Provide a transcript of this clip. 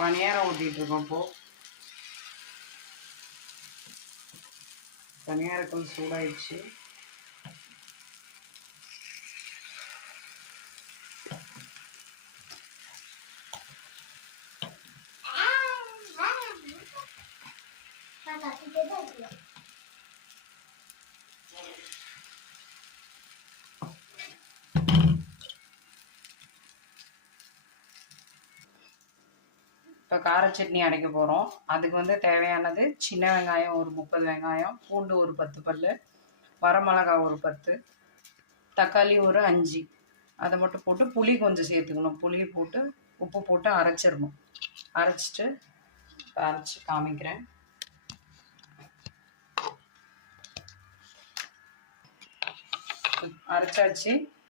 பணியாரம் ஊற்றிட்டு இருக்கோம். இப்போது பணியாரக்கல் சூடாயிடுச்சு. இப்போ கார சட்னி அரைக்க போகிறோம். அதுக்கு வந்து தேவையானது சின்ன வெங்காயம் ஒரு 30 வெங்காயம், பூண்டு ஒரு 10 பல், வரமிளகா ஒரு 10, தக்காளி ஒரு 5. அதை மட்டும் போட்டு புளி கொஞ்சம் சேர்த்துக்கணும். புளியை போட்டு உப்பு போட்டு அரைச்சிடணும். அரைச்சிட்டு அரைச்சி காமிக்கிறேன். அரைச்சாச்சு.